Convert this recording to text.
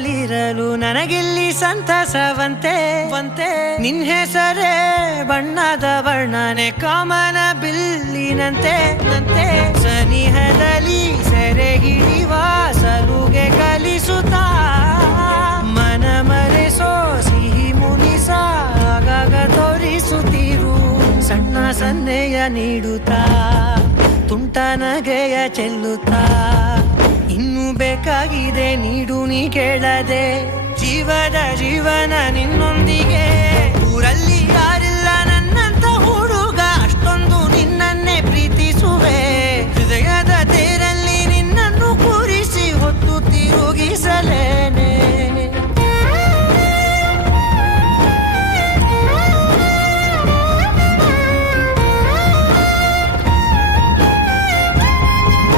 ಜೊತೆಯಲಿರಲು ನನಗಿಲ್ಲಿ ಸಂತಸವಂತೆ ನಿನ್ ಹೆಸರೇ ಬಣ್ಣದ ವರ್ಣನೆ ಕಾಮನ ಬಿಲ್ಲಿನಂತೆ ಸನಿಹದಲ್ಲಿ ಸೆರೆ ಹಿಡಿವ ಸಲುಗೆ ಕಲಿಸುತ್ತಾ ಮನ ಮರೆಸೋ ಸಿಹಿ ಮುನಿಸ ಆಗಾಗ ತೋರಿಸುತ್ತಿರು ಸಣ್ಣ ಸನ್ನೆಯ ನೀಡುತ್ತಾ ತುಂಟ ನಗೆಯ ಚೆಲ್ಲುತ್ತಾ ಇನ್ನು ಬೇಕಾಗಿದೆ ನೀಡು ನೀ ಕೇಳದೆ ಜೀವನ ನಿನ್ನೊಂದಿಗೆ